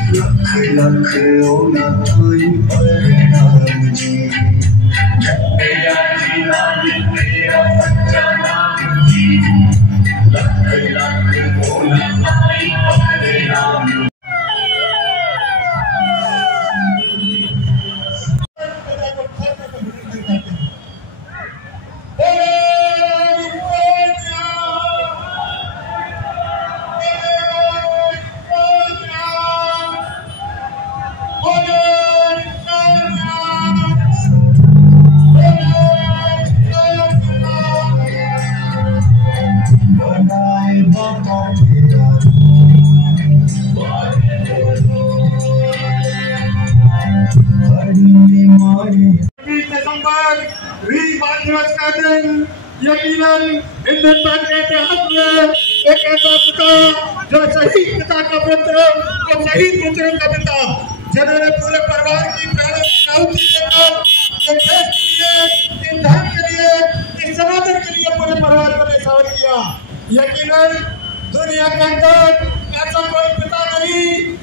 लख लख ओना ताई परनाम जी तेरा जीना भी तेरा सच्चा नाम जी लख लख ओना ताई परनाम दिवस का दिन यकीनन हिंदुस्तान के इतिहास में एक ऐसा पिता जो शहीद पिता का पुत्र और शहीद पुत्रों का पिता जिन्होंने पूरे परिवार की प्राणों की आहुति देकर इस देश के लिए, इस धर्म के लिए, इस समाज के लिए पूरे परिवार को निछावर किया। यकीनन दुनिया के अंदर ऐसा कोई पिता नहीं